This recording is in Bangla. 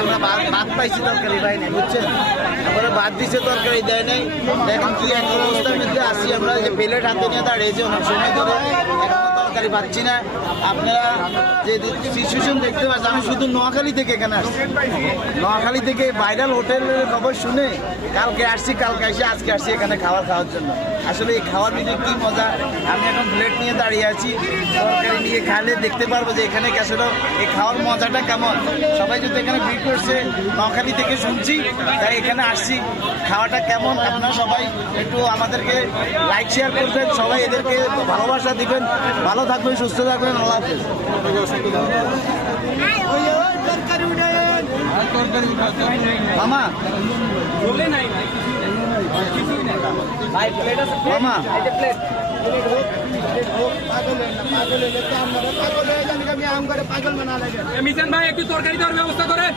আমরা ভাত পাইছি, তরকারি পাই নাই, বুঝছেন? আমরা ভাত দিছে, তরকারি দেয় নাই। এখন কি এক অবস্থার মধ্যে আসি আমরা, যে প্লেট হাতে নিয়ে দাঁড়িয়েছি অনেক সময় ধরে, এখনো তরকারি পাচ্ছি না। আপনারা যে সিচুয়েশন দেখতে পাচ্ছেন, আমি শুধু নোয়াখালী থেকে এখানে আসছি, নোয়াখালী থেকে ভাইরাল হোটেলের খবর শুনে কালকে আসছি, কালকে এসে আজকে আসছি এখানে খাওয়ার জন্য। আসলে এই খাওয়ার ভিতরে কি মজা! আমি এখন প্লেট নিয়ে দাঁড়িয়ে আছি, তরকারি নিয়ে খাইলে দেখতে পারবো যে এখানে আসলে এই খাওয়ার মজাটা কেমন। সবাই যদি এখানে ভিড় করছে, নোয়াখালী থেকে শুনছি, তাই এখানে আসছি। খাওয়াটা কেমন আপনারা সবাই একটু আমাদেরকে লাইক শেয়ার করবেন, সবাই এদেরকে ভালোবাসা দিবেন। ভালো থাকবেন, সুস্থ থাকবেন, আল্লাহ হাফেজ। মামা মামা মিজান ভাই একটু তরকারি দেওয়ার ব্যবস্থা করেন।